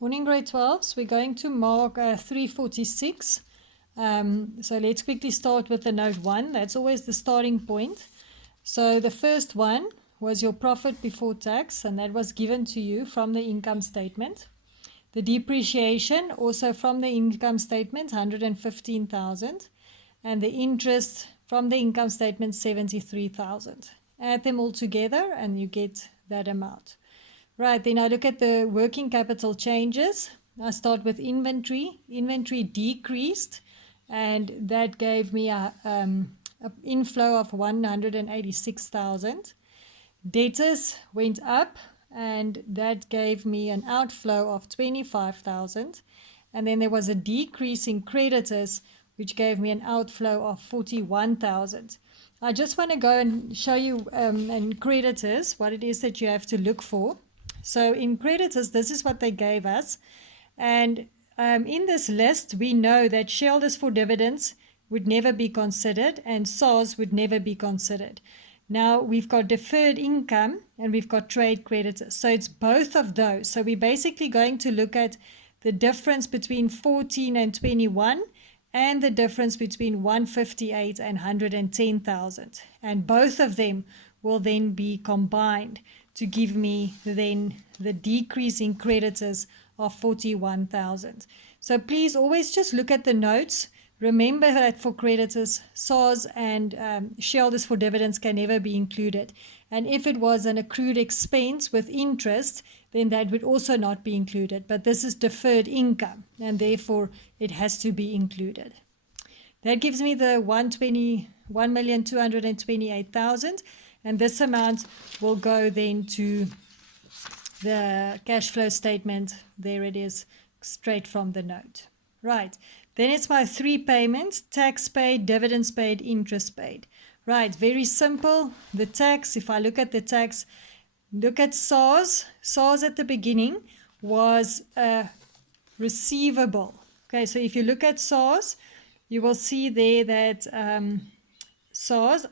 Morning grade 12s, we're going to mark 346. So let's quickly start with the note 1. That's always the starting point. So the first one was your profit before tax, and that was given to you from the income statement. The depreciation also from the income statement, 115,000, and the interest from the income statement, 73,000. Add them all together and you get that amount. Right, then I look at the working capital changes. I start with inventory. Inventory decreased, and that gave me a inflow of 186,000. Debtors went up, and that gave me an outflow of 25,000. And then there was a decrease in creditors, which gave me an outflow of 41,000. I just want to go and show you in creditors what it is that you have to look for. So in creditors, this is what they gave us. And in this list, we know that shareholders for dividends would never be considered and SARS would never be considered. Now, we've got deferred income and we've got trade creditors. So it's both of those. So we're basically going to look at the difference between 14 and 21 and the difference between 158 and 110,000. And both of them will then be combined to give me then the decrease in creditors of 41,000. So please always just look at the notes. Remember that for creditors, SARS and shareholders for dividends can never be included. And if it was an accrued expense with interest, then that would also not be included. But this is deferred income, and therefore it has to be included. That gives me the 1,228,000. And this amount will go then to the cash flow statement. There it is, straight from the note. Right, then it's my 3 payments: tax paid, dividends paid, interest paid. Right, very simple. The tax, if I look at the tax, look at SARS. SARS at the beginning was a receivable. Okay, so if you look at SARS, you will see there that SARS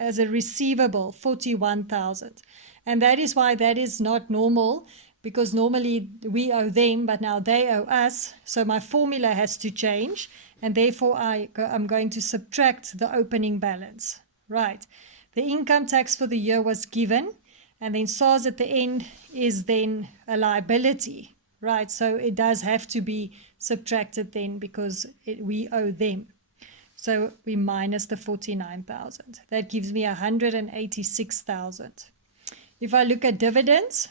as a receivable, 41,000. And that is why that is not normal, because normally we owe them, but now they owe us. So my formula has to change, and therefore I'm going to subtract the opening balance. Right. The income tax for the year was given, and then SARS at the end is then a liability. Right. So it does have to be subtracted then because we owe them. So we minus the 49,000. That gives me 186,000. If I look at dividends,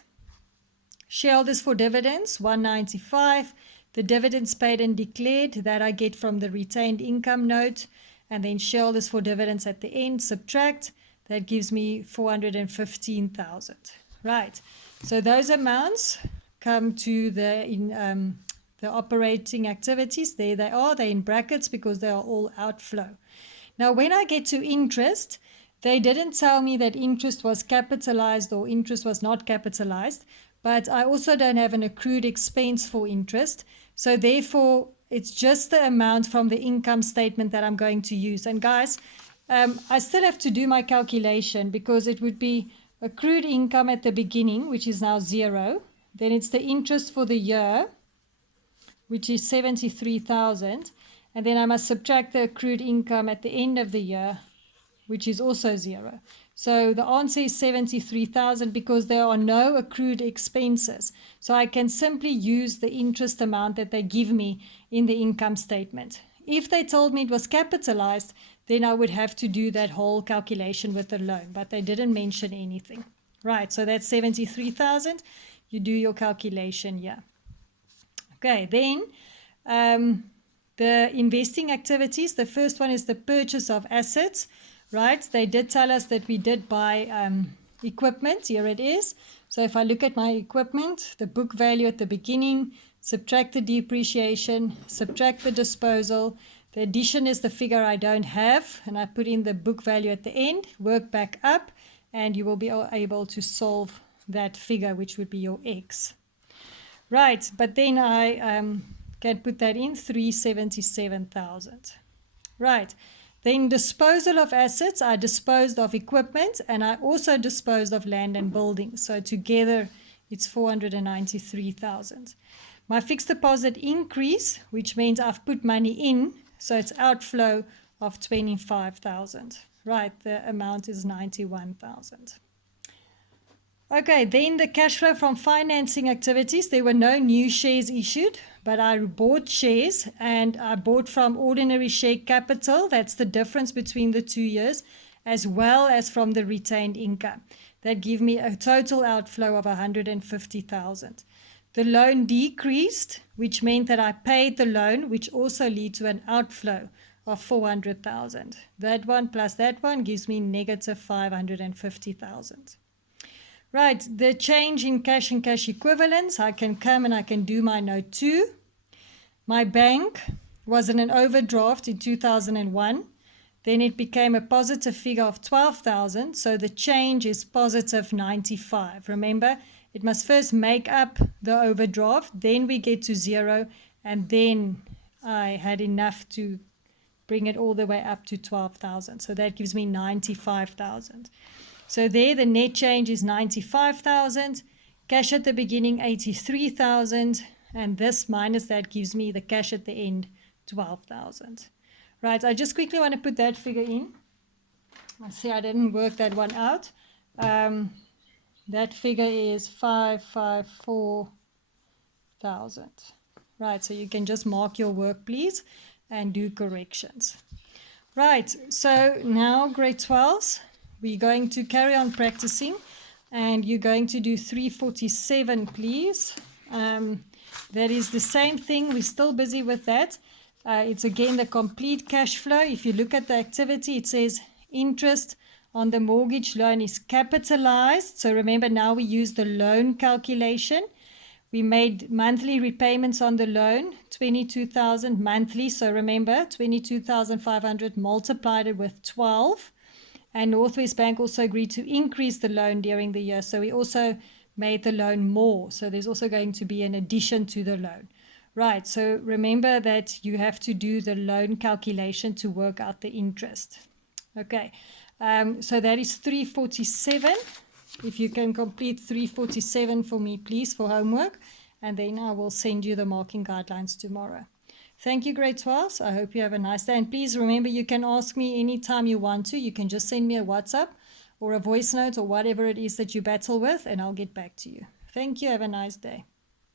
shareholders for dividends, 195. The dividends paid and declared, that I get from the retained income note. And then shareholders for dividends at the end, subtract. That gives me 415,000. Right. So those amounts come to the operating activities. There they are. They're in brackets because they are all outflow. Now, when I get to interest, they didn't tell me that interest was capitalized or interest was not capitalized, but I also don't have an accrued expense for interest. So therefore, it's just the amount from the income statement that I'm going to use. And guys, I still have to do my calculation because it would be accrued income at the beginning, which is now 0. Then it's the interest for the year, which is 73,000. And then I must subtract the accrued income at the end of the year, which is also 0. So the answer is 73,000 because there are no accrued expenses. So I can simply use the interest amount that they give me in the income statement. If they told me it was capitalized, then I would have to do that whole calculation with the loan, but they didn't mention anything. Right, so that's 73,000. You do your calculation here. Okay, then the investing activities. The first one is the purchase of assets. Right, they did tell us that we did buy equipment. Here it is. So if I look at my equipment, the book value at the beginning, subtract the depreciation, subtract the disposal. The addition is the figure I don't have, and I put in the book value at the end, work back up, and you will be able to solve that figure, which would be your X. Right, but then I can put that in 377,000. Right. Then disposal of assets, I disposed of equipment and I also disposed of land and buildings. So together it's 493,000. My fixed deposit increase, which means I've put money in, so it's outflow of 25,000. Right, the amount is 91,000. Okay, then the cash flow from financing activities. There were no new shares issued, but I bought shares, and I bought from ordinary share capital. That's the difference between the 2 years, as well as from the retained income. That gave me a total outflow of 150,000. The loan decreased, which meant that I paid the loan, which also led to an outflow of 400,000. That one plus that one gives me negative 550,000. Right, the change in cash and cash equivalents, I can come and I can do my note 2. My bank was in an overdraft in 2001. Then it became a positive figure of 12,000. So the change is positive 95. Remember, it must first make up the overdraft. Then we get to 0. And then I had enough to bring it all the way up to 12,000. So that gives me 95,000. So there the net change is 95,000. Cash at the beginning 83,000. And this minus that gives me the cash at the end 12,000. Right, I just quickly want to put that figure in. I see I didn't work that one out. That figure is 554,000. Right, so you can just mark your work, please, and do corrections. Right, so now grade 12s, we're going to carry on practicing, and you're going to do 347, please. That is the same thing. We're still busy with that. It's again the complete cash flow. If you look at the activity, it says interest on the mortgage loan is capitalized. So remember, now we use the loan calculation. We made monthly repayments on the loan, 22,000 monthly. So remember, 22,500 multiplied it with 12. And Northwest Bank also agreed to increase the loan during the year. So we also made the loan more. So there's also going to be an addition to the loan. Right, so remember that you have to do the loan calculation to work out the interest. Okay, so that is 347. If you can complete 347 for me, please, for homework. And then I will send you the marking guidelines tomorrow. Thank you, grade 12s. I hope you have a nice day. And please remember, you can ask me anytime you want to. You can just send me a WhatsApp or a voice note or whatever it is that you battle with, and I'll get back to you. Thank you. Have a nice day.